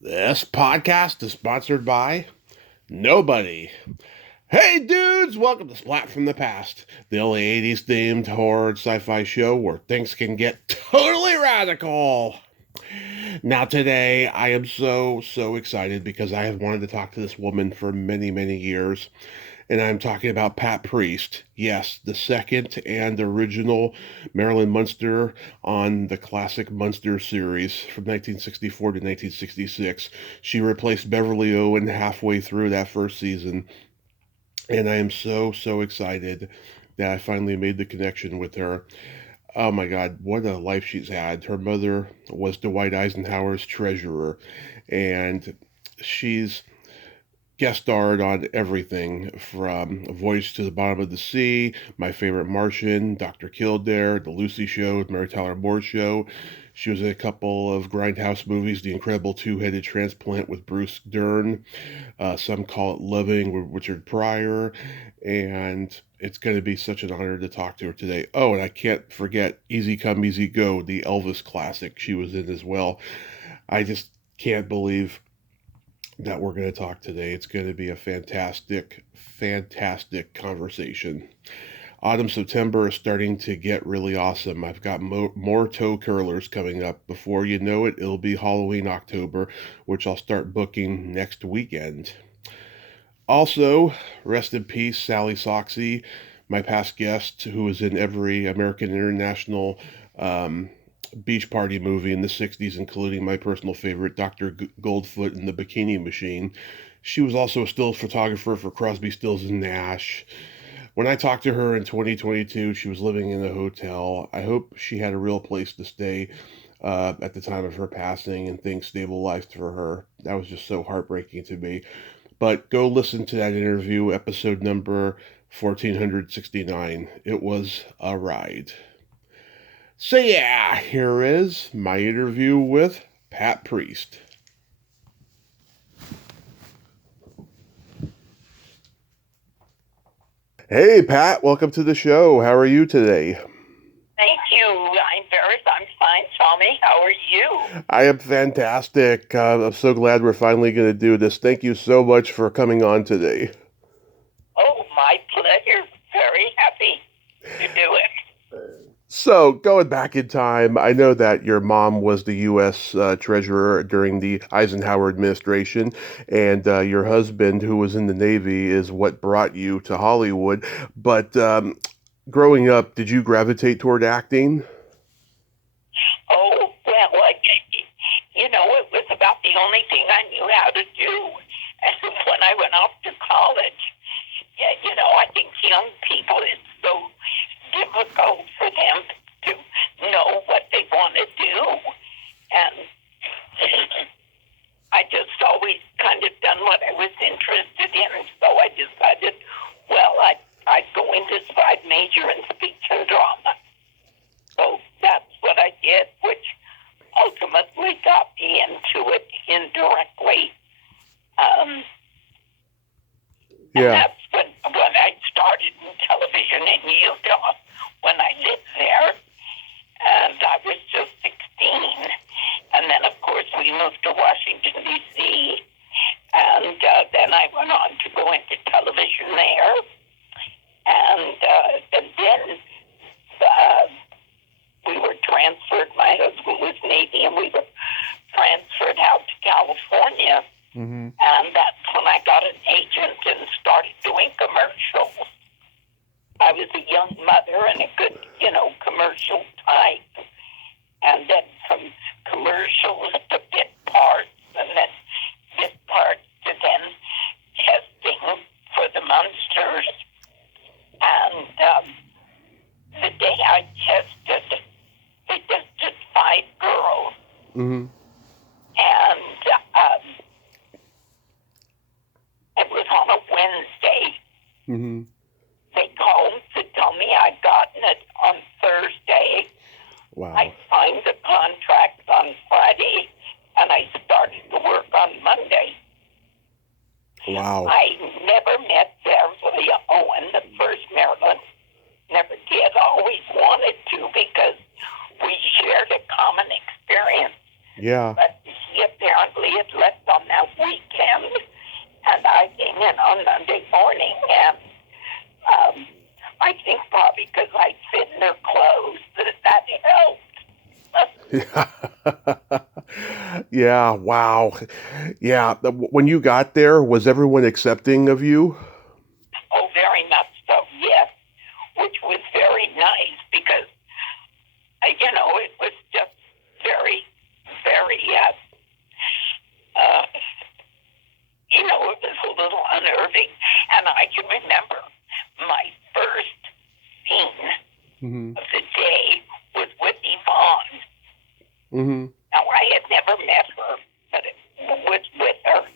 This podcast is sponsored by nobody. Hey dudes, welcome to Splat from the Past, the only 80s themed horror sci-fi show where things can get totally radical. Now today I am so excited because I have wanted to talk to this woman for many years, and I'm talking about Pat Priest. Yes, the second and original Marilyn Munster on the classic Munsters series from 1964 to 1966. She replaced Beverly Owen halfway through that first season, and I am so excited that I finally made the connection with her. Oh my God, what a life she's had. Her mother was Dwight Eisenhower's treasurer, and she's guest starred on everything from Voyage to the Bottom of the Sea, My Favorite Martian, Dr. Kildare, The Lucy Show, Mary Tyler Moore Show. She was in a couple of Grindhouse movies, The Incredible Two-Headed Transplant with Bruce Dern, Some Call It Loving with Richard Pryor, and it's going to be such an honor to talk to her today. Oh, and I can't forget Easy Come, Easy Go, the Elvis classic she was in as well. I just can't believe that we're going to talk today. It's going to be a fantastic conversation. Autumn, September is starting to get really awesome. I've got more toe curlers coming up. Before you know it, it'll be Halloween October, which I'll start booking next weekend. Also, rest in peace, Sally Soxy, my past guest, who was in every American International beach party movie in the 60s, including my personal favorite, Dr. Goldfoot and the Bikini Machine. She was also a still photographer for Crosby, Stills, and Nash. When I talked to her in 2022, she was living in a hotel. I hope she had a real place to stay at the time of her passing and things stabilized for her. That was just so heartbreaking to me. But go listen to that interview, episode number 1469. It was a ride. So yeah, here is my interview with Pat Priest. Hey Pat, welcome to the show. How are you today? Thank you. I'm fine, Tommy. How are you? I am fantastic. I'm so glad we're finally going to do this. Thank you so much for coming on today. Oh, my pleasure. Very happy to do it. So, going back in time, I know that your mom was the U.S. Treasurer during the Eisenhower administration, and your husband, who was in the Navy, is what brought you to Hollywood. But growing up, did you gravitate toward acting? Oh, well, it was about the only thing I knew how to do. And when I went off to college, I think young people, it's so difficult for them to know what they want to do. And I just always kind of done what I was interested in. So I decided, I'd go into side major in speech and drama. So that's what I did, which ultimately got me into it indirectly. And Yeah. that's when I started in television in Utah, when I lived there. And I was just 16. And then, of course, we moved to Washington, D.C. And then I went on to go into television there. And then we were transferred. My husband was Navy, and we were transferred out to California. Mm-hmm. And that's when I got an agent and started doing commercials. I was a young mother and a good, commercial type. And then from commercials to bit parts, and then bit parts to then testing for the Munsters. And the day I tested, they tested 5 girls. Mm-hmm. And it was on a Wednesday. Mm-hmm. They called to tell me I'd gotten it on Thursday. Wow. I signed the contract on Friday, and I started to work on Monday. Wow. I never met Beverly Owen, the first Marilyn. Never did. Always wanted to because we shared a common experience. Yeah. But she apparently we had left on that weekend, and I came in on Monday morning, and I think probably because I fit in their clothes that helped. Yeah. Yeah, wow. Yeah, when you got there, was everyone accepting of you? Oh, very much so, yes, which was very nice because, it was just very, very, it was a little unnerving. And I can remember my first scene Mm-hmm. of the day was with Yvonne. Mm-hmm. Now, I had never met her, but it was with her.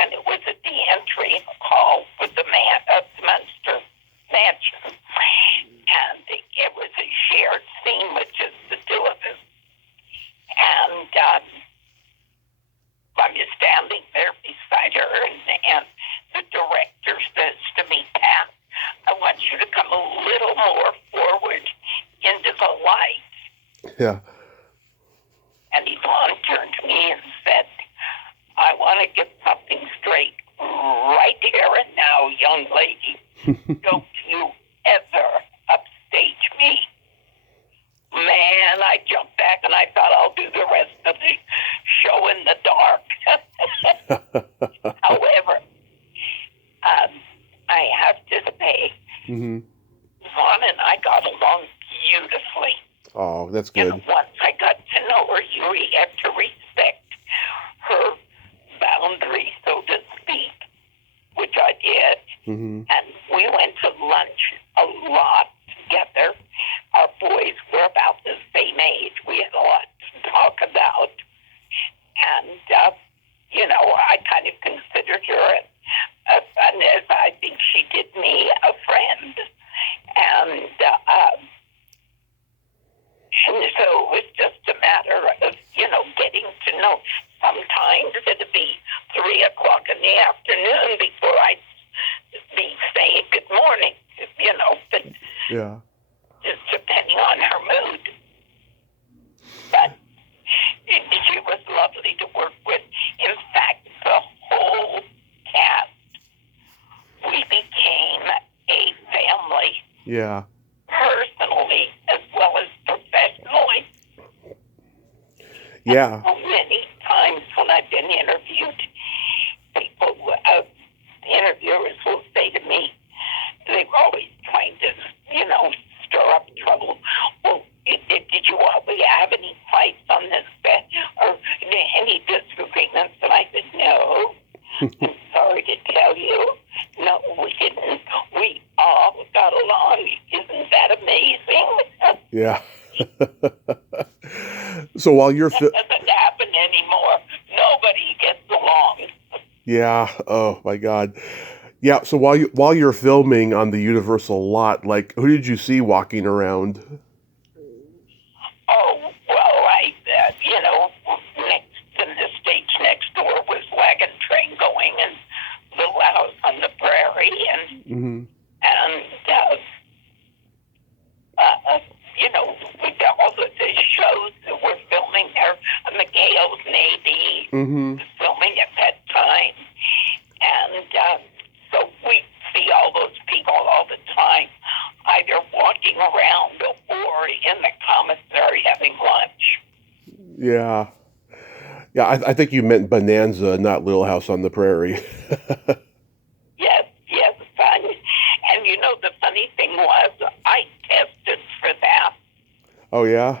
And it was at the entry hall with the Munsters mansion. And it was a shared scene with just the two of us. And I'm just standing there beside her, and the director says to me, Pat, I want you to come a little more forward into the light. Yeah. And Yvonne turned to me and said, I want to get something straight right here and now, young lady. Don't you ever upstage me. Man, I jumped back and I thought I'll do the rest of the show in the dark. However, I have to say, Mm-hmm. Yvonne and I got along beautifully. Oh, that's good. And once I got to know her, you had to respect her boundaries, so to speak, which I did. Mm-hmm. And we went to lunch a lot together. Our boys were about the same age. We had a lot to talk about. And, I kind of considered her as I think she did me, a friend. And so it was just a matter of, getting to know. Sometimes it'd be 3 o'clock in the afternoon before I'd be saying good morning, but Yeah. just depending on her mood. But she was lovely to work with. In fact, the whole cast, we became a family. Yeah. Personally as well as professionally. Yeah. And many times when I've been interviewed, people, interviewers will say to me, they're always trying to, stir up trouble. Well, did you have any fights on this set or any disagreements? And I said, no. I'm sorry to tell you. No, we didn't. We all got along. Isn't that amazing? Yeah. So while you're That doesn't happen anymore. Nobody gets along. Yeah. Oh my God. Yeah. So while you're filming on the Universal lot, like who did you see walking around? Oh, well, next in the stage next door was Wagon Train going and Little House on the Prairie Mm-hmm. with all the shows that were filming there, McHale's Navy Mm-hmm. was filming at that time. And so we see all those people all the time, either walking around or in the commissary having lunch. Yeah. Yeah. I think you meant Bonanza, not Little House on the Prairie. Yes, fun. And the funny thing was, I tested for that. Oh yeah.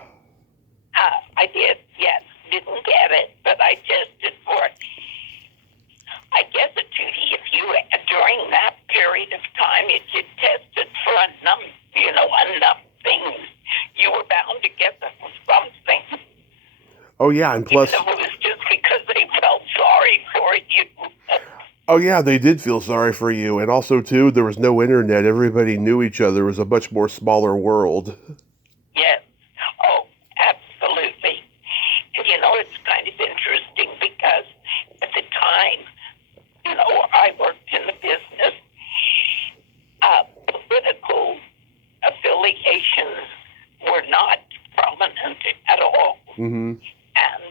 I did, yes. Didn't get it, but I tested for it. I guess it duty if you, during that period of time, if you tested for enough things, you were bound to get something. Oh yeah, and plus, Even though it was just because they felt sorry for you. oh yeah, they did feel sorry for you, and also too, there was no internet. Everybody knew each other. It was a much more smaller world. Yes. Oh, absolutely. And it's kind of interesting because at the time, I worked in the business. Political affiliations were not prominent at all. Mm-hmm. And,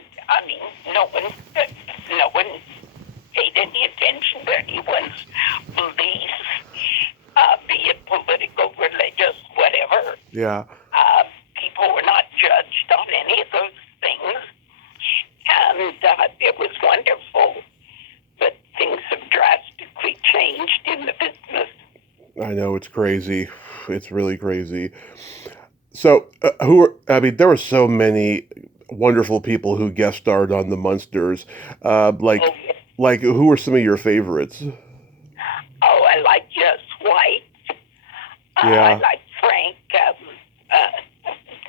no one Yeah. People were not judged on any of those things, and it was wonderful. But things have drastically changed in the business. I know, it's crazy. It's really crazy. So, there were so many wonderful people who guest starred on the Munsters. Like, Oh, who were some of your favorites? I like Jess White. I Yeah. like Frank.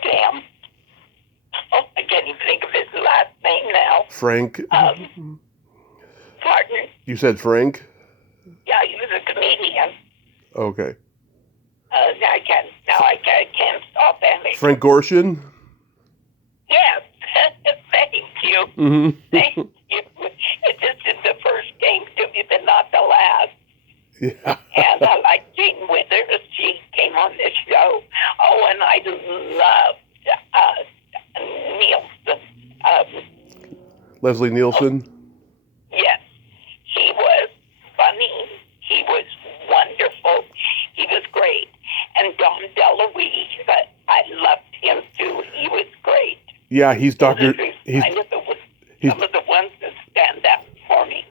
Damn. Oh, I can't even think of his last name now. Frank? Pardon? You said Frank? Yeah, he was a comedian. Okay. Now I can't stop that. Frank Gorshin? Yes. Thank you. Mm-hmm. Thank you. It just is the first game to me, but not the last. Yeah. And I like Jane Withers. She came on this show. Oh, and I loved Nielsen. Leslie Nielsen? Yes. He was funny. He was wonderful. He was great. And Don DeLuise, I loved him too. He was great. Yeah, he's Dr. Some of the ones that stand out for me.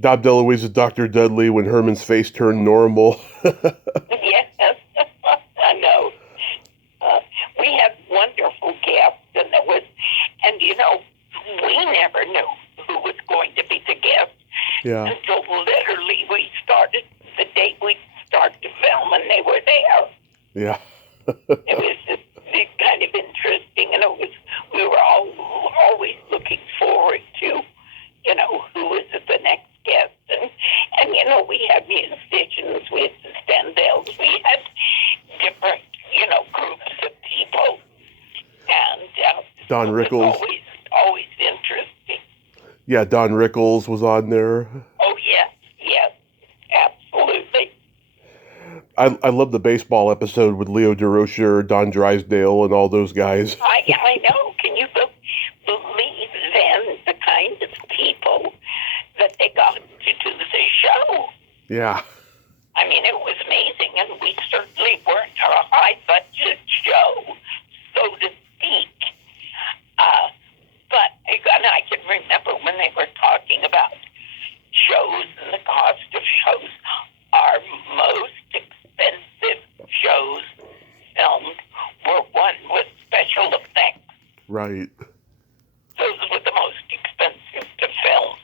Dom DeLuise is Dr. Dudley when Herman's face turned normal. Yes, I know. We had wonderful guests, and we never knew who was going to be the guest Yeah. until literally the day we started to film, and they were there. Yeah. It was just kind of interesting, and we were all always looking forward to, who was the next guest, and we had musicians, we had the Stendells, we had different, groups of people, and Don Rickles. It was always interesting. Yeah, Don Rickles was on there. Oh yes, absolutely. I love the baseball episode with Leo DeRocher, Don Drysdale, and all those guys. I know. Can you believe then the kind of people that they got to do the show? Yeah. I mean, it was amazing, and we certainly weren't a high-budget show, so to speak. But I can remember when they were talking about shows and the cost of shows. Our most expensive shows filmed were one with special effects. Right. Those were the most expensive to film.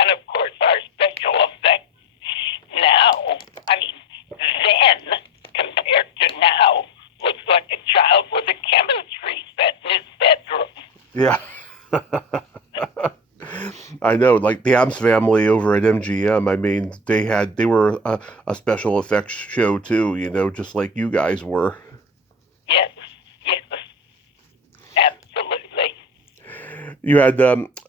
And of course, our special effects now, then compared to now, looks like a child with a chemistry set in his bedroom. Yeah. I know, like the Addams Family over at MGM, they were a special effects show too, just like you guys were. Yes, absolutely. You had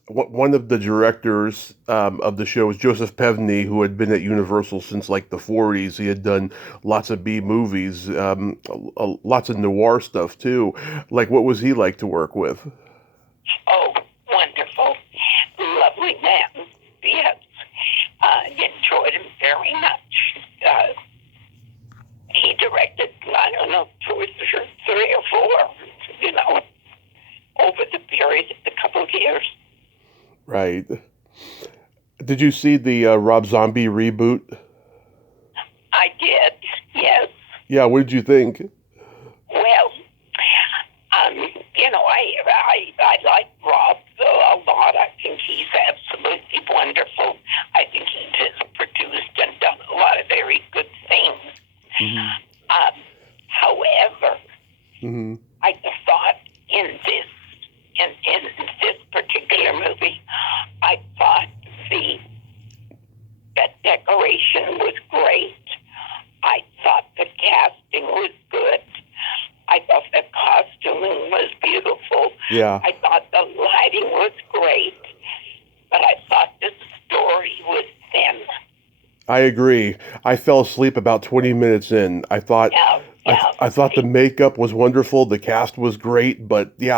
one of the directors of the show was Joseph Pevney, who had been at Universal since like the 40s. He had done lots of B movies, lots of noir stuff too. Like, what was he like to work with? Oh, wonderful. Lovely man. Yes. I enjoyed him very much. He directed, I don't know, 2 or 3 or 4, over the period of a couple of years. Right. Did you see the Rob Zombie reboot? I did, yes. Yeah, what did you think? Well, I like Rob a lot. I think he's absolutely wonderful. I think he has produced and done a lot of very good things. Mm-hmm. However, Mm-hmm. I thought in this particular movie, I thought that decoration was great. I thought the casting was good. I thought the costuming was beautiful. Yeah. I thought the lighting was great. But I thought the story was thin. I agree. I fell asleep about 20 minutes in. I thought I thought the makeup was wonderful, the cast was great, but the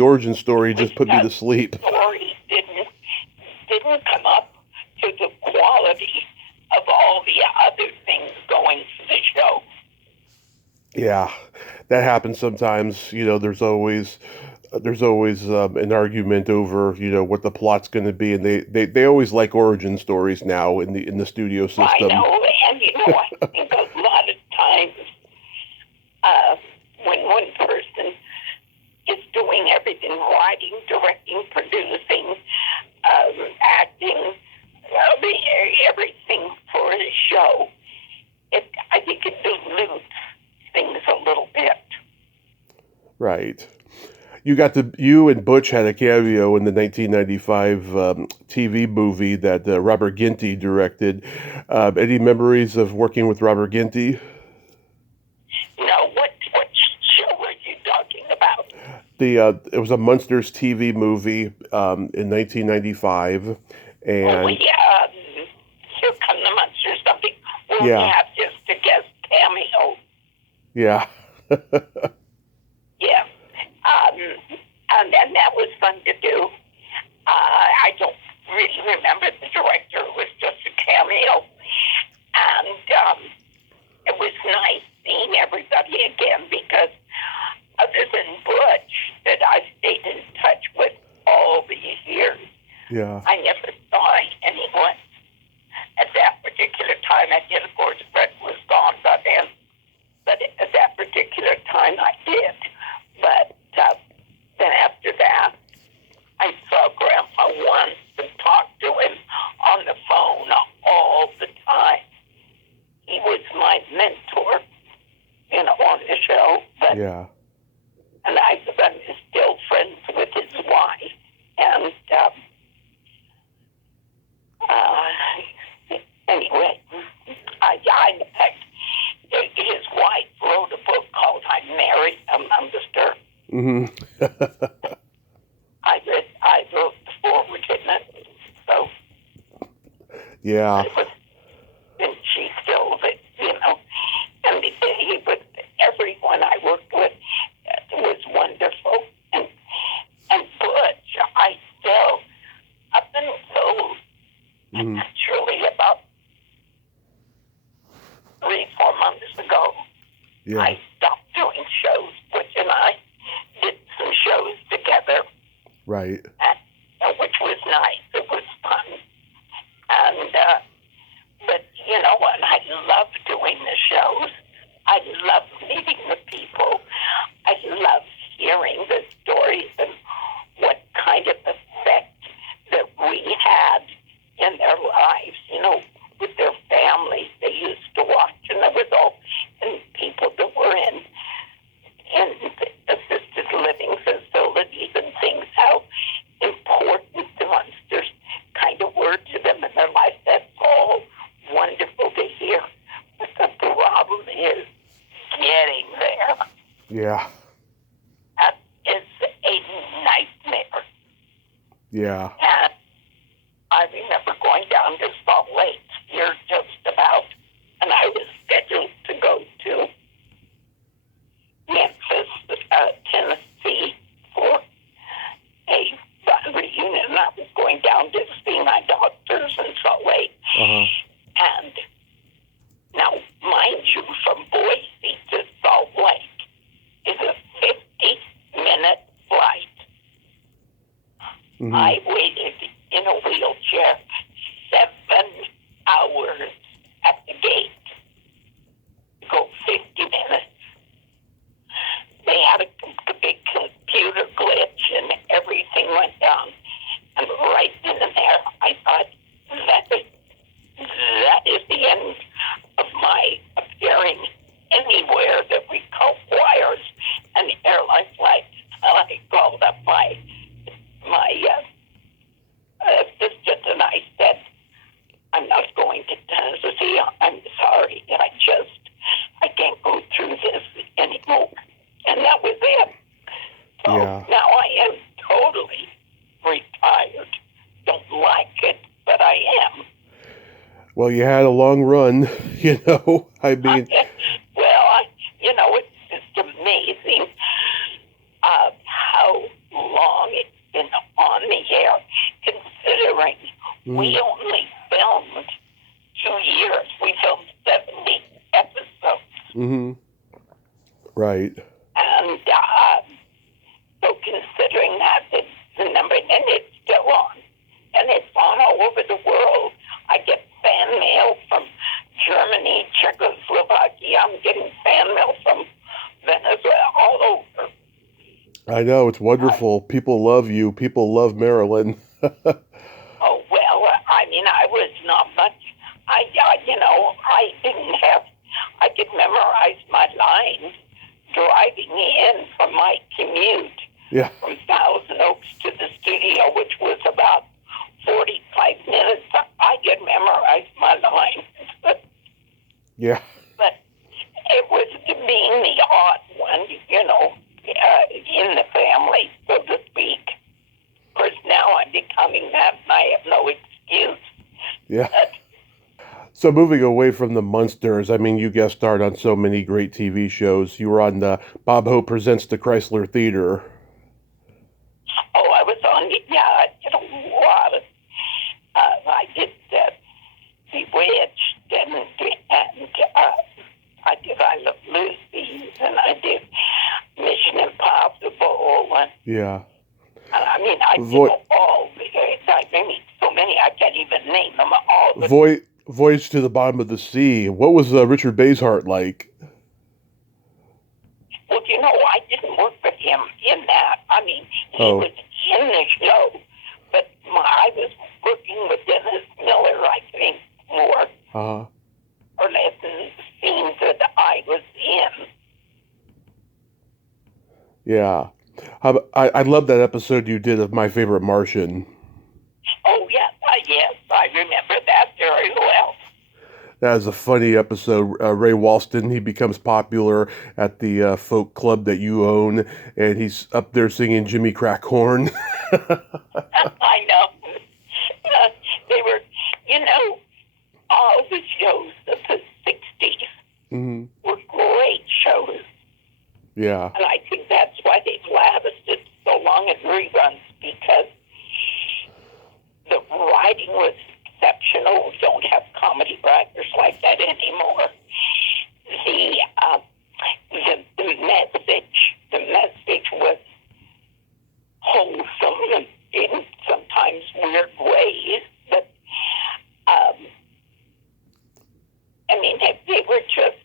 origin story just put me to sleep. The story didn't come up to the quality of all the other things going for the show. Yeah. that happens sometimes. There's always an argument over what the plot's going to be, and they always like origin stories now in the studio I system. know, and I think a lot of times when one person is doing everything, writing, directing, producing, acting, everything for a show, I think it dilutes things a little bit. Right. You and Butch had a cameo in the 1995 TV movie that Robert Ginty directed. Any memories of working with Robert Ginty? Now, what show are you talking about? It was a Munsters TV movie in 1995, and yeah, Here Come the Munsters, something. We'll yeah, have just a guest cameo. yeah, Yeah. And that was fun to do. I don't really remember the director. It was just a cameo. And it was nice seeing everybody again because other than Butch, that I stayed in touch with all these years, yeah. I never saw anyone at that particular time. I did, of course, Fred was gone by then. But at that particular time, I did. But then after that, I saw Grandpa once and talked to him on the phone all the time. He was my mentor, on the show. But, Yeah. And I'm still friends with his wife. And anyway, in fact, his wife wrote a book called I Married a Munster. Mm-hmm. I wrote the forward in it. So Yeah. and she still, and he was, everyone I worked with was wonderful. And Butch, I still, up until actually about 3-4 months ago, Yeah. I stopped doing shows. Butch and I did some shows together. Right. Which was nice. It was fun. And, but you know what? I love doing the shows. I love meeting the people. I love hearing the stories and what kind of effect that we had in their lives, with their families. They used to watch, and there was all, and people that were in assisted living facilities and things, how important the Munsters kind of were to them in their life. That's all wonderful to hear. But the problem is getting there. Yeah. That is a nightmare. Yeah. And I remember going down to Salt Lake here just about, and I was scheduled to go to Memphis, Tennessee for a reunion. And I was going down to see my doctors in Salt Lake. Uh-huh. And now, mind you, from Boise to Salt Lake is a 50-minute flight. Mm-hmm. I waited in a wheelchair 7 hours at the gate to go 50 minutes. They had a big computer glitch and everything went down. And right then and there, I thought, that is the end of my appearing anywhere that requires an airline flight. And I called up my assistant and I said, I'm not going to Tennessee. I'm sorry. I can't go through this anymore. And that was it. So Yeah. now I am totally retired. Don't like it, but I am. Well, you had a long run, I mean. Well, it's just amazing how long it's been on the air, considering we only filmed 2 years. We filmed 70 episodes. Mm-hmm. Right. all over the world. I get fan mail from Germany, Czechoslovakia. I'm getting fan mail from Venezuela, all over. I know, it's wonderful. People love you. People love Marilyn. Oh, well, I mean, I was not much. I could memorize my lines driving in from my commute Yeah. from Thousand Oaks to the studio, which was about 45 minutes. I could memorize my lines. Yeah. But it was being the odd one, in the family, so to speak. Of course, now I'm becoming that, and I have no excuse. Yeah. But, So moving away from the Munsters, I mean, you guest starred on so many great TV shows. You were on Bob Hope Presents the Chrysler Theater. I was on, I did a lot of, I did Bewitched, and I did I Love Lucy, and I did Mission Impossible, and Yeah. I mean, I did all, I mean, so many, I can't even name them all. But Voyage to the Bottom of the Sea. What was Richard Basehart like? well, I didn't work with him in that. I mean, he was in the show, but I was working with Dennis Miller, I think, more or less in the scenes that I was in. Yeah. I love that episode you did of My Favorite Martian. Oh, yes, I remember that very well. That is a funny episode. Ray Walston, he becomes popular at the folk club that you own, and he's up there singing Jimmy Crack Horn. I know. They were, all the shows of the 60s were great shows. Yeah. And I think that's why they've lasted so long in reruns, because the writing was exceptional. We don't have comedy writers like that anymore. The message was wholesome in sometimes weird ways, but I mean, they were just,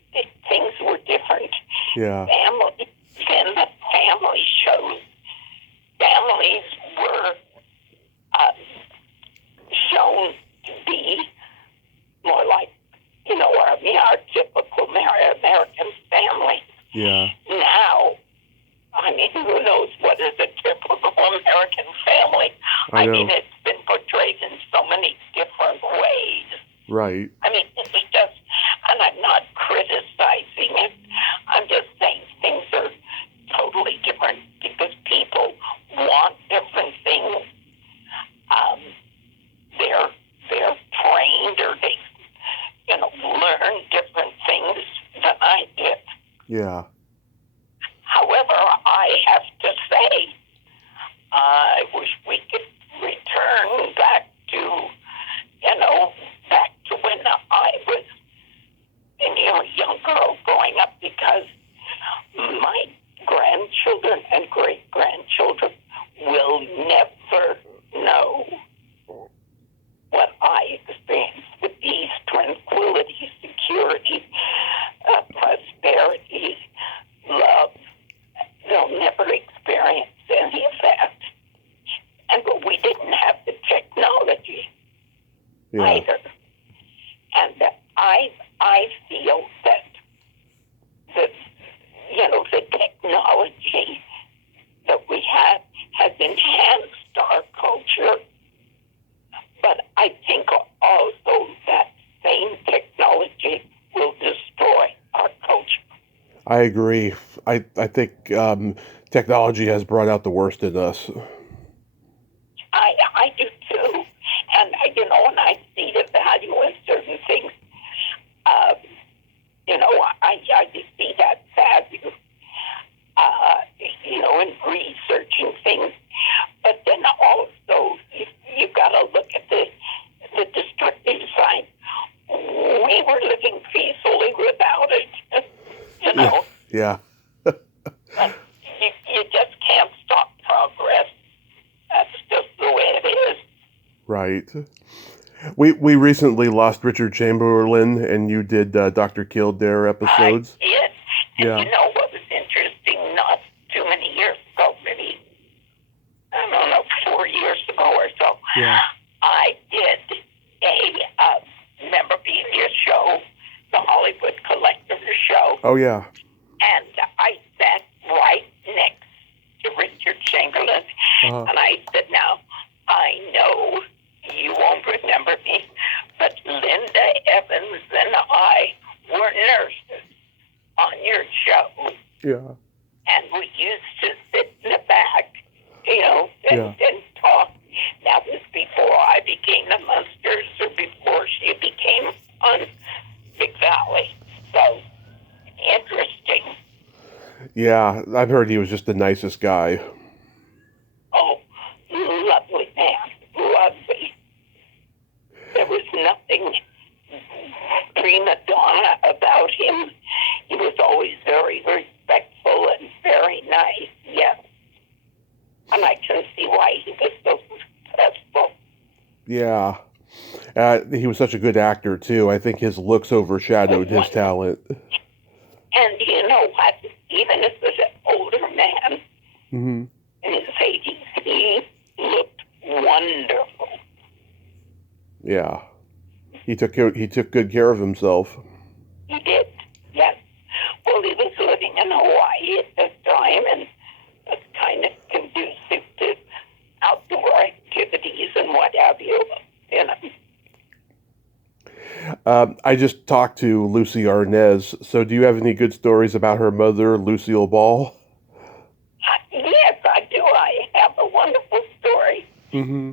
things were different. Yeah. Then the family shows, families were shown to be more like, our typical American family. Yeah. Now, I mean, who knows what is a typical American family? I know. Mean, it's been portrayed in so many different ways. Right. I mean, it's just, and I'm not criticizing it. I'm just saying things are totally different because people want different things. They're trained, or they, learn different things than I did. Yeah. However, I have to say, I wish we could return back to, back to when I was a young girl growing up, because my grandchildren and great-grandchildren will never know what I experienced with peace, tranquility, security, prosperity, love. They'll never experience any of that. But we didn't have the technology either. And I feel that the technology that we have has enhanced our culture, but I think also that same technology will destroy our culture. I agree. I think technology has brought out the worst in us. I do too. And, when I see the value in certain things, I just see that value, in researching things. But then also, you've got to look at the destructive side. We were living peacefully without it, Yeah. But you just can't stop progress. That's just the way it is. Right. We recently lost Richard Chamberlain, and you did Dr. Kildare episodes. I did. And Yeah. you know what was interesting? Not too many years ago, maybe, I don't know, 4 years ago or so, Yeah. I did a memorabilia show, the Hollywood Collector Show, Oh, yeah. and I sat right next to Richard Chamberlain, Uh-huh. and I said, now, I know you won't remember me, but Linda Evans and I were nurses on your show, Yeah. and we used to sit in the back, and talk. That was before I became the Munsters or before she became on Big Valley. So, interesting. Yeah, I've heard he was just the nicest guy. Oh, lovely man. Lovely. There was nothing prima donna about him. He was always very respectful and very nice, yes. And I can see why he was so successful. Yeah. He was such a good actor, too. I think his looks overshadowed his talent. And you know what? Even as an older man Mm-hmm. in his 80s, he looked wonderful. Yeah. He took good care of himself. He did, yes. Well, he was living in Hawaii at this time, and was kind of conducive to outdoor activities and what have you. I just talked to Lucy Arnaz. So do you have any good stories about her mother, Lucille Ball? Yes, I do. I have a wonderful story. Mm-hmm.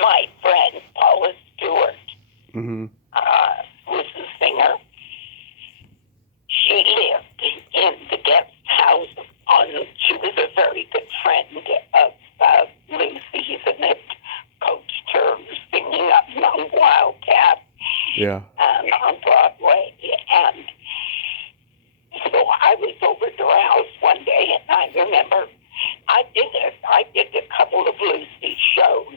My friend, Paula Stewart, Mm-hmm. was a singer. She lived in the guest house she was a very good friend of Lucy's and had coached her singing up on Wildcat. Yeah. On Broadway. And so I was over to her house one day, and I remember I did a couple of Lucy shows,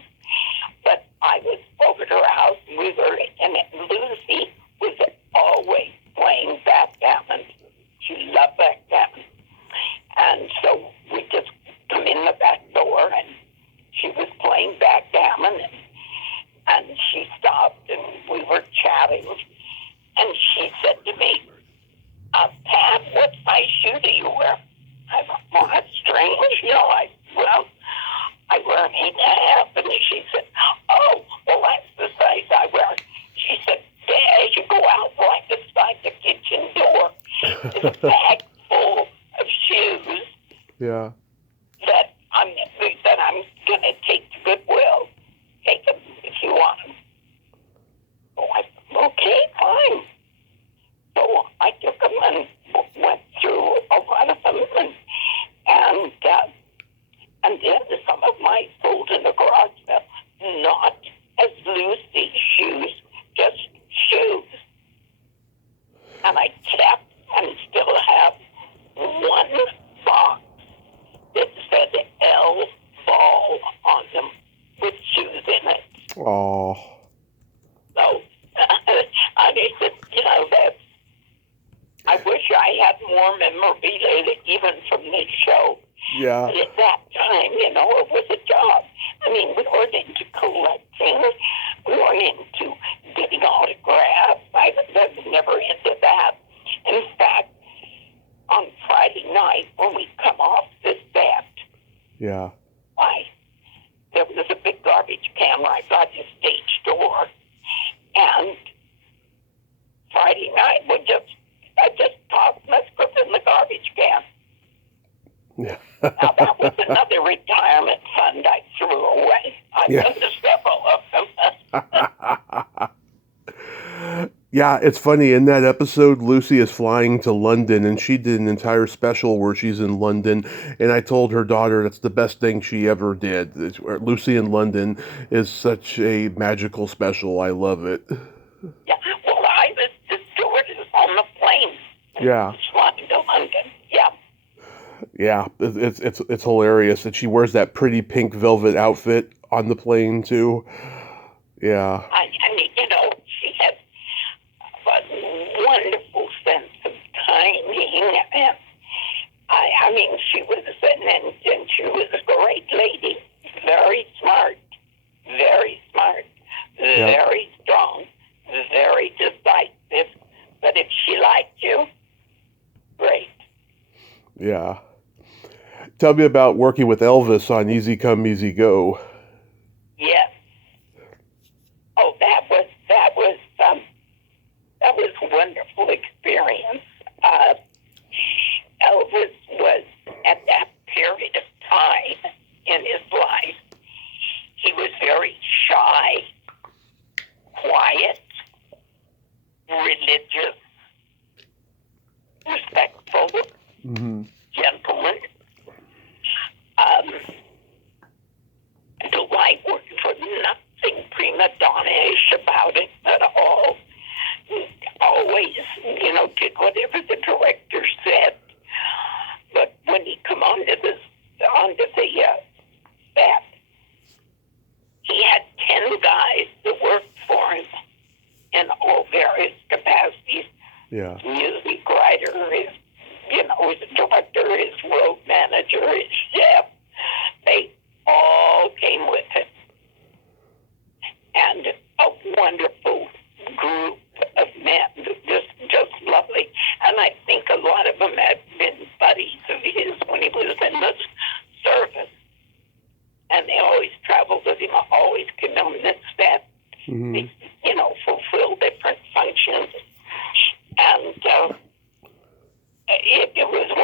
but I was over to her house, and we were in it. Lucy was always playing backgammon. She loved backgammon. And so we just come in the back door, and she was playing backgammon, and she stopped, and we were chatting, and she said to me, Pat, what size shoe do you wear? I thought, well, that's strange. I wear an 8.5, and she said, oh, well, that's the size I wear. She said, as you go out right beside the kitchen door, this bag full of shoes Yeah. that I'm going to take to Goodwill. Take them if you want them. So I said, okay, fine. So I took them and went through a lot of them, and then some of my sold in the garage sale, not as Lucy shoes, just shoes. And I kept and still have one box that said L Ball on them with shoes in it. Oh. So I said, that's. I wish I had more memorabilia even from this show. Yeah. But at that time, it was a job. I mean, we weren't into collecting. We weren't into getting autographs. I was never into that. In fact, on Friday night, when we come off the set, Yeah. there was a big garbage can right by the stage door. And Friday night, I just tossed my script in the garbage can. Yeah. Now, that was another retirement fund I threw away. I've done several of them. Yeah, it's funny. In that episode, Lucy is flying to London, and she did an entire special where she's in London. And I told her daughter that's the best thing she ever did. Lucy in London is such a magical special. I love it. Yeah, well, I was the stewardess on the plane. Yeah. Flying to London. Yeah. Yeah, it's hilarious. And she wears that pretty pink velvet outfit. on the plane too. Yeah. I mean, she had a wonderful sense of timing, and I mean, she was and she was a great lady, very smart, very strong, very decisive. But if she liked you, great. Yeah. Tell me about working with Elvis on Easy Come, Easy Go. Yes. Oh, that was a wonderful experience. Elvis was at that period of time in his life. He was very shy, quiet, religious, respectful, gentleman. The life worked for nothing prima donna-ish about it at all. Always, did whatever the director said. But when he come onto the set, he had 10 guys that worked for him in all various capacities. Yeah. Music writer, his director, his road manager, his chef. They all came with him. And a wonderful group of men, just lovely. And I think a lot of them had been buddies of his when he was in the service. And they always traveled with him, always came on the set, fulfill different functions. And it was a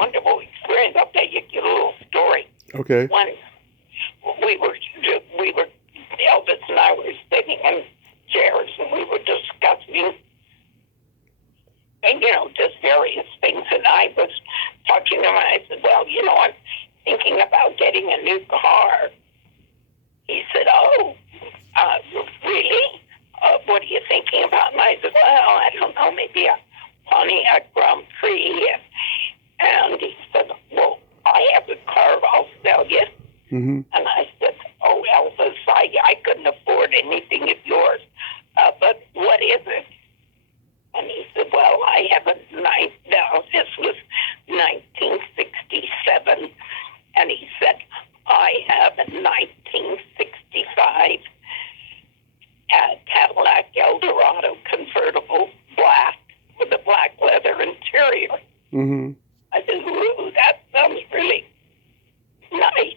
wonderful experience. I'll tell you a little story. Okay. Once we were Elvis and I were sitting in chairs and we were discussing, and just various things. And I was talking to him, and I said, "Well, I'm thinking about getting a new car." He said, "Oh, really? What are you thinking about?" And I said, "Well, I don't know, maybe a Pontiac Grand Prix." And he said, "Well, I have a car, I'll sell you." And I said, "Oh, Elvis, I couldn't afford anything of yours, but what is it?" And he said, "Well, I have this was 1967, and he said, I have a 1965 Cadillac Eldorado convertible, black, with a black leather interior." I said, "Ooh, that sounds really nice.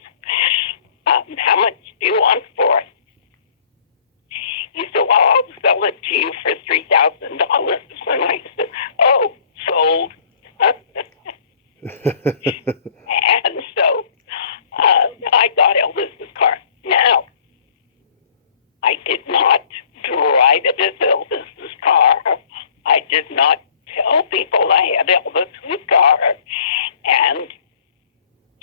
How much do you want for it?" He said, "Well, I'll sell it to you for $3,000. And I said, "Oh, sold." And so I got Elvis's car. Now, I did not drive it as Elvis's car. I did not tell people I had Elvis's car. And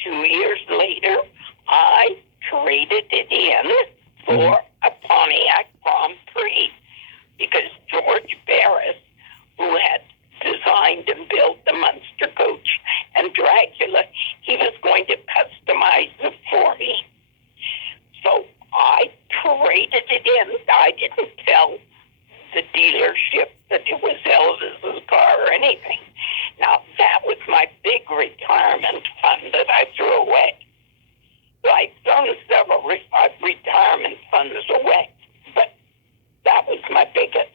2 years later, I traded it in for a Pontiac Grand Prix because George Barris, who had designed and built the Munster coach and Dracula, he was going to customize it for me. So I traded it in. I didn't tell the dealership that it was Elvis's car or anything. Now, that was my big retirement fund that I threw away. So I've thrown several retirement funds away, but that was my biggest.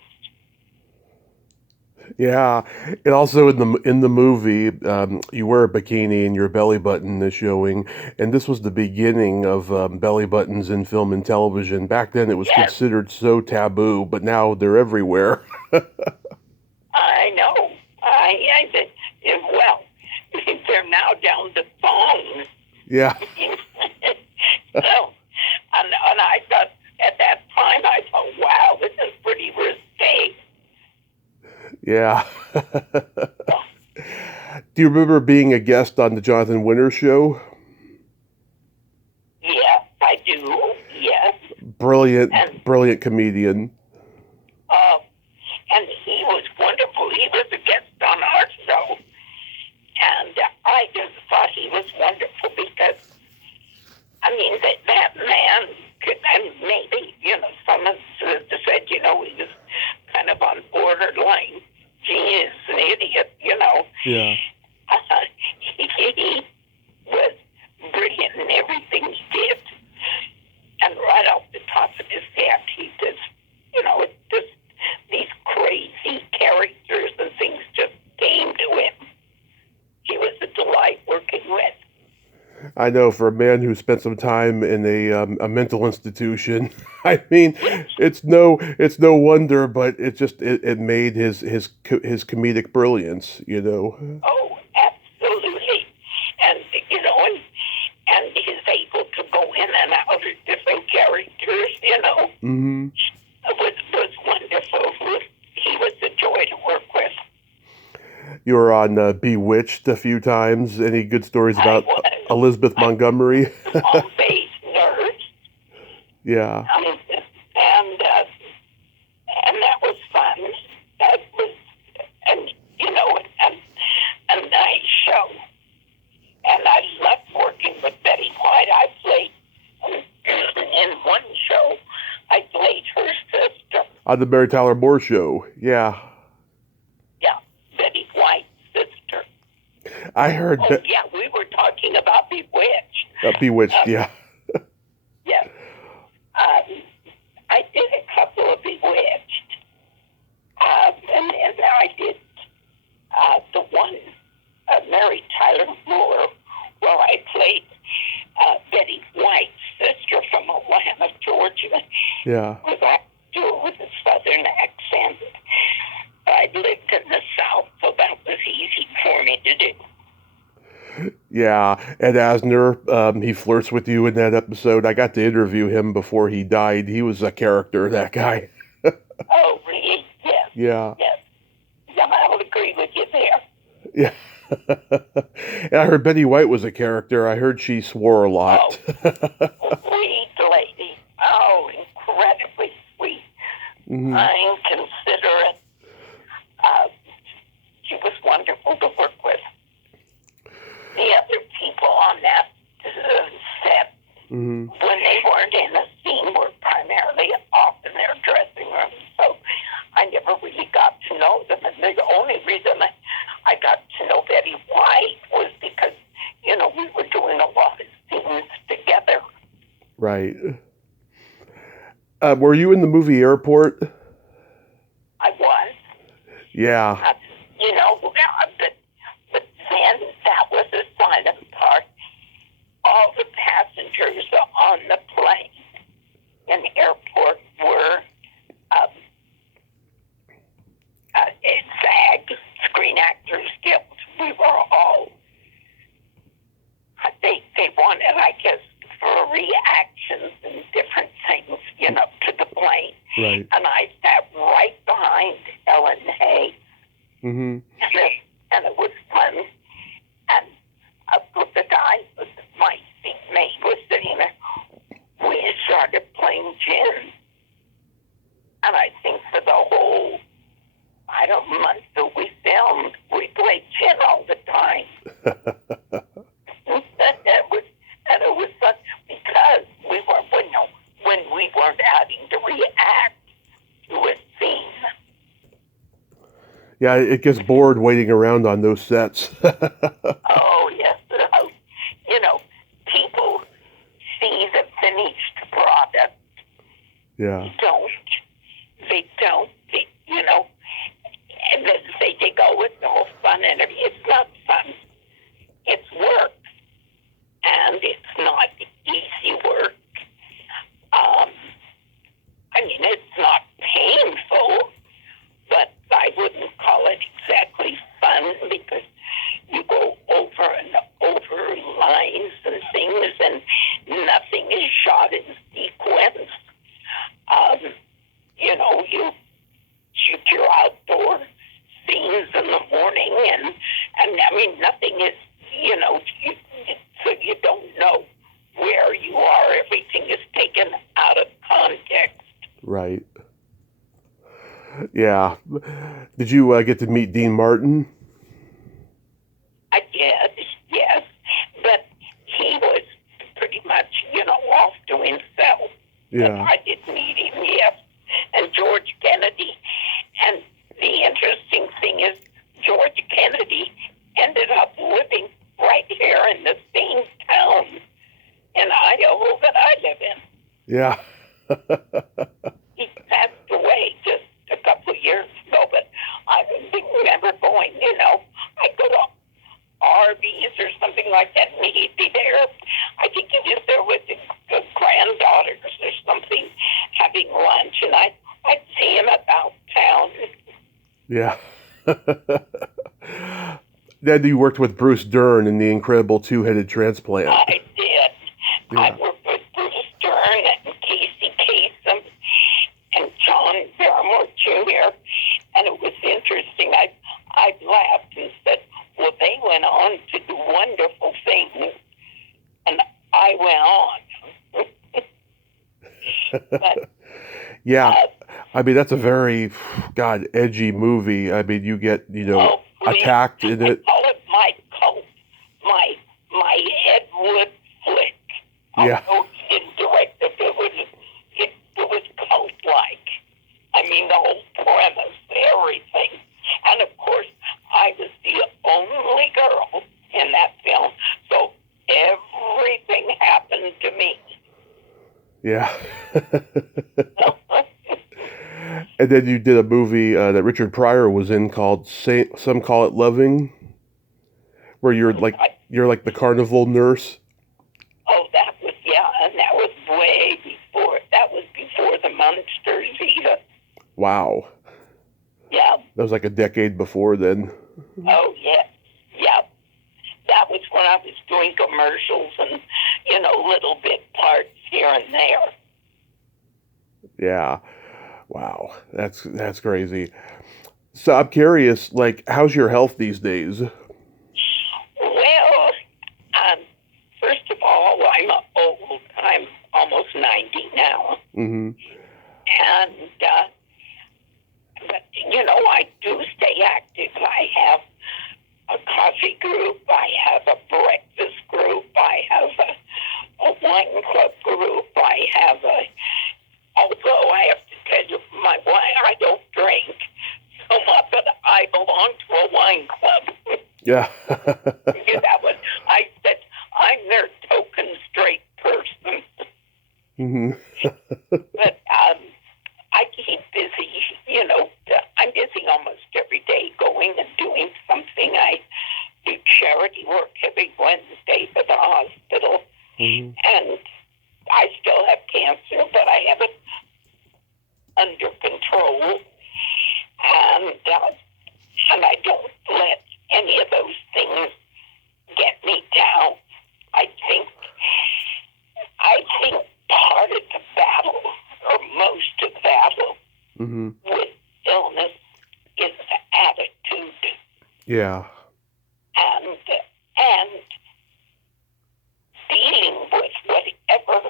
Yeah, and also in the movie, you wear a bikini and your belly button is showing, and this was the beginning of belly buttons in film and television. Back then, it was considered so taboo, but now they're everywhere. I know. Well, they're now down to phones. Yeah. So, and I thought at that time, I thought, wow, this is pretty risque. Yeah. Do you remember being a guest on the Jonathan Winters show? Yes, I do. Yes. Brilliant comedian. And he was wonderful. He was a guest on our show. And I just thought he was wonderful because, I mean, that man Yeah. He was brilliant in everything he did. And right off the top of his head, he just, it's just these crazy characters and things just came to him. He was a delight working with. I know, for a man who spent some time in a mental institution, I mean, it's no wonder, but it made his comedic brilliance, Oh, absolutely. And, and he's able to go in and out of different characters, Mm-hmm. was wonderful. He was a joy to work with. You were on Bewitched a few times. Any good stories about Elizabeth Montgomery? Home-based nurse. Yeah. And that was fun. That was, a nice show. And I loved working with Betty White. I played, in one show, I played her sister. On the Mary Tyler Moore Show. Yeah. Yeah, Betty White's sister. I heard. Yeah, we were talking about Bewitched. Bewitched, yeah. Yeah. I did a couple of Bewitched. And then I did the one, Mary Tyler Moore, where I played Betty White's sister from Atlanta, Georgia. Yeah. I do it with a southern accent. I lived in the South, so that was easy for me to do. Yeah, Ed Asner, he flirts with you in that episode. I got to interview him before he died. He was a character, that guy. Oh, really? Yes. Yeah. Yes. Yeah, I will agree with you there. Yeah. And I heard Betty White was a character. I heard she swore a lot. Oh, sweet lady. Oh, incredibly sweet. Mm-hmm. Kind, considerate. She was wonderful to work with. The other people on that set, Mm-hmm. when they weren't in a scene, were primarily off in their dressing room. So I never really got to know them. And the only reason I got to know Betty White was because, we were doing a lot of scenes together. Right. Were you in the movie Airport? I was. Yeah. But then that was a silent part. All the passengers on the plane in the airport were SAG, Screen Actors Guild. We were all, they wanted, I guess, for reactions and different things, to the plane. Right. And I sat right behind Ellen Hay. Mm-hmm. And it was fun. And the guy, my seatmate, was sitting there. We started playing gin. And I think for the whole, month that we filmed, we played gin all the time. and it was fun because when we weren't having to react to a scene. Yeah, it gets bored waiting around on those sets. Oh, yes. People see the finished product. Yeah. They don't. And then they go with no fun in it. It's not fun. It's work. And it's not easy work. It's not painful, but I wouldn't call it exactly fun because you go over and over lines and things and nothing is shot in sequence. You shoot your outdoor scenes in the morning and nothing is, so you don't know where you are. Everything is taken out of context. Right. Yeah. Did you get to meet Dean Martin? I did, yes. But he was pretty much, off to himself. Yeah. But I did meet him, yes. And George Kennedy. And the interesting thing is, George Kennedy Yeah. He passed away just a couple of years ago, but I remember going, I'd go to Arby's or something like that, and he'd be there. I think he was there with his granddaughters or something, having lunch, and I'd see him about town. Yeah. Then you worked with Bruce Dern in the incredible two-headed Transplant. I did. Yeah. I worked with Bruce Dern and Casey Kasem and John Barrymore Jr., and it was interesting. I laughed and said, well, they went on to do wonderful things, and I went on. But, yeah. I mean, that's a very, God, edgy movie. I mean, you get, attacked in it. I call it my cult, my Ed Wood flick. Yeah. Although he didn't direct it, it was cult-like. I mean, the whole premise, everything. And, of course, I was the only girl in that film, so everything happened to me. Yeah. And then you did a movie that Richard Pryor was in called Some Call It Loving, where you're like the carnival nurse. Oh, that was, and that was way before. That was before the Munsters either. Wow. Yeah. That was like a decade before then. Oh, yeah. Yeah. That was when I was doing commercials and, little bit parts here and there. Yeah. Wow. That's crazy. So I'm curious, like, how's your health these days? Well, first of all, I'm old. I'm almost 90 now. Mm-hmm. And, but, I do stay active. I have a coffee group. I have a breakfast group. I have a wine club group. I have although I have to tell you, my wine, I don't drink so much, but I belong to a wine club. Yeah. That was, I said, I'm their token straight person. Mm-hmm. But I keep busy, I'm busy almost every day going and doing something. I do charity work every Wednesday for the hospital. Mm-hmm. And I still have cancer, but I have it under control. And I don't let any of those things get me down. I think part of the battle, or most of the battle, Mm-hmm. with illness is attitude. Yeah. And dealing with whatever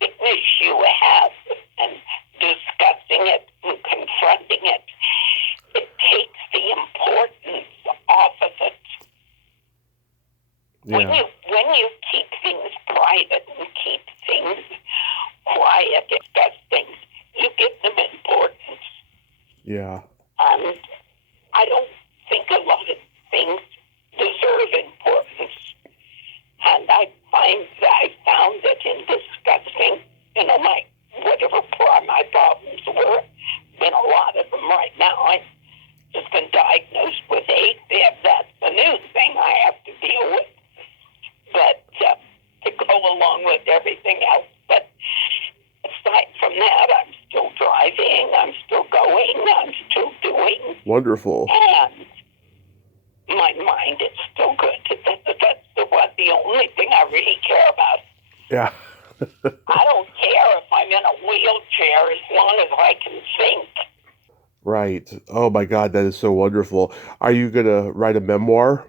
sickness you have and discussing it and confronting it, it takes the importance off of it. Yeah. When you keep things private and keep things quiet, discuss things, you give them importance. Yeah. And I don't think a lot of things deserve importance. And I found that in discussing, whatever my problems were, been a lot of them right now. I've just been diagnosed with AFib. That's the new thing I have to deal with. But to go along with everything else. But aside from that, I'm still driving. I'm still going. I'm still doing. Wonderful. And my mind is still good. That's the only thing I really care about. Yeah. I don't care if I'm in a wheelchair as long as I can think. Right. Oh my God, that is so wonderful. Are you gonna write a memoir?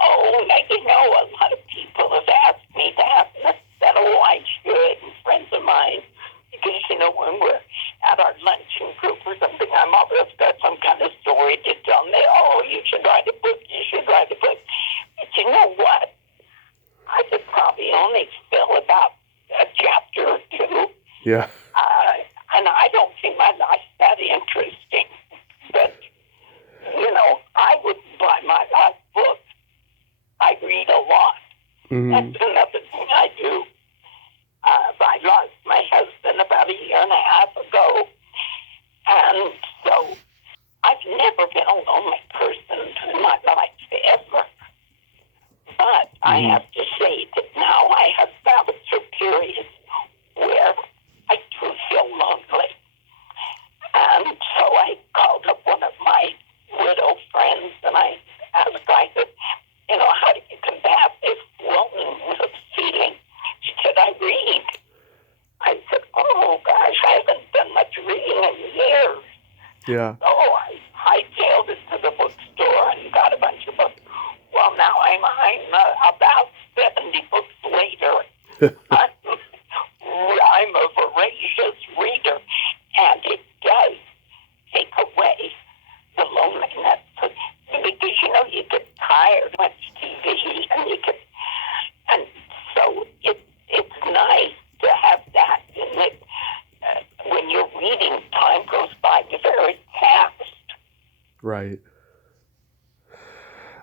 Oh, a lot of people have asked me that, and I said, I should, and friends of mine, because, when we're at our luncheon group or something, I'm always got some kind of story to tell me. Oh, you should write a book, you should write a book. But you know what? I could probably only fill about a chapter or two. Yeah. And I don't think my life's that interesting. But, I wouldn't buy my last book. I read a lot. Mm-hmm. That's another thing I do. and a half ago. And so I've never been a lonely person in my life ever. But I have to say that now I have bouts or periods where I do feel lonely. And so I called up one of my widow friends and I asked, I said, how do you combat this loneliness feeling? She said, I read. I said, oh gosh, I haven't done much reading in years. Yeah. So I hightailed it to the bookstore and got a bunch of books. Well, now I'm about 70 books later. I'm a voracious reader, and it does take away the loneliness. Because, you get tired of much TV, and so it's nice to have that. And when you're reading, time goes by very fast. Right.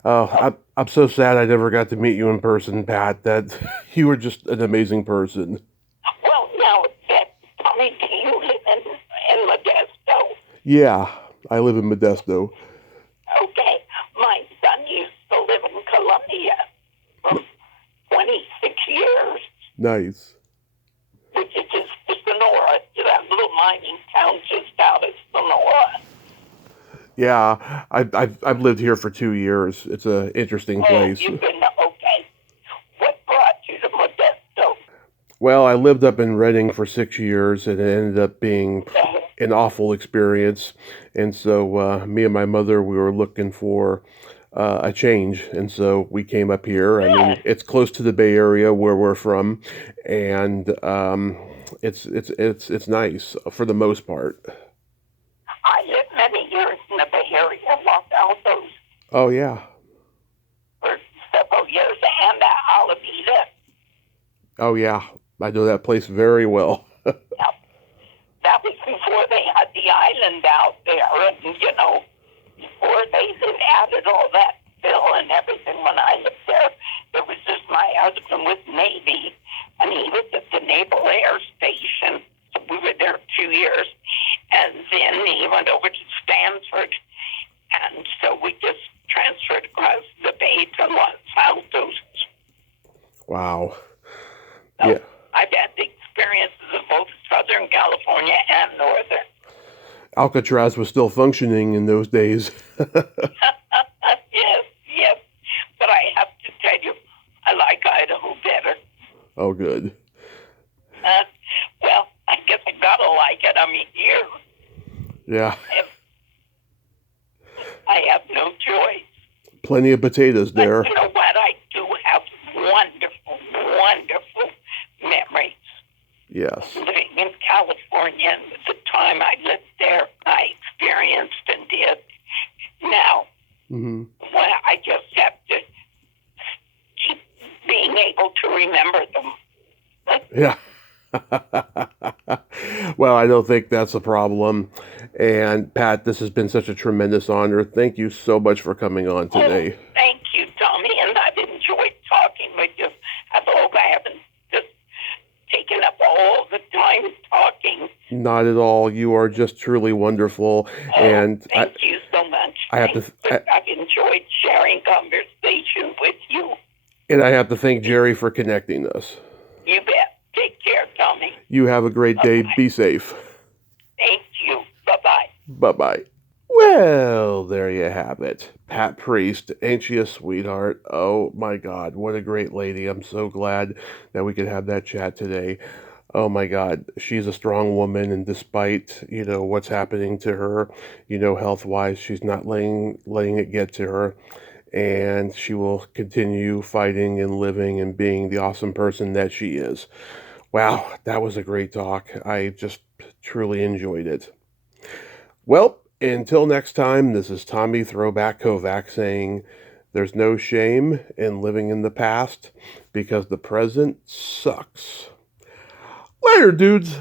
Oh, I'm so sad I never got to meet you in person, Pat. That you were just an amazing person. Well, now, Tommy, do you live in Modesto? Yeah, I live in Modesto. Okay. My son used to live in Columbia for 26 years. Nice. Which is just Sonora, that little mining town just out of Sonora. Yeah, I've lived here for 2 years. It's an interesting place. You've been, okay. What brought you to Modesto? Well, I lived up in Reading for 6 years, and it ended up being an awful experience. And so me and my mother, we were looking for a change, and so we came up here. I mean, it's close to the Bay Area where we're from, and it's nice for the most part. I lived many years in the Bay Area, Los Altos. Oh yeah. For several years, and Alameda. Oh yeah, I know that place very well. Yep. That was before they had the island out there, and before they added all that bill and everything. When I lived there, it was just my husband with Navy, and he was at the Naval Air Station. So we were there 2 years, and then he went over to Stanford, and so we just transferred across the bay to Los Altos. Wow. So yeah. I've had the experiences of both Southern California and Northern. Alcatraz was still functioning in those days. Yes. But I have to tell you, I like Idaho better. Oh, good. Well, I guess I gotta like it. I mean, here. Yeah. I have no choice. Plenty of potatoes there. But you know what? I do have wonderful, wonderful memories. Yes. Living in California, and the time I lived there, I experienced and did. Now, well, I just have to keep being able to remember them. Yeah. Well, I don't think that's a problem. And Pat, this has been such a tremendous honor. Thank you so much for coming on today. Oh, thank you, Tommy, and I've enjoyed talking with you. I hope I haven't just taken up all the time talking. Not at all. You are just truly wonderful. And thank you so much. I've enjoyed sharing conversation with you. And I have to thank Jerry for connecting us. You bet. Take care, Tommy. You have a great day. Bye-bye. Be safe. Thank you. Bye-bye. Bye-bye. Well, there you have it. Pat Priest, ain't she a sweetheart? Oh my God, what a great lady. I'm so glad that we could have that chat today. Oh my God, she's a strong woman, and despite, what's happening to her, health-wise, she's not letting it get to her. And she will continue fighting and living and being the awesome person that she is. Wow, that was a great talk. I just truly enjoyed it. Well, until next time, this is Tommy Throwback Kovac saying there's no shame in living in the past because the present sucks. Later, dudes.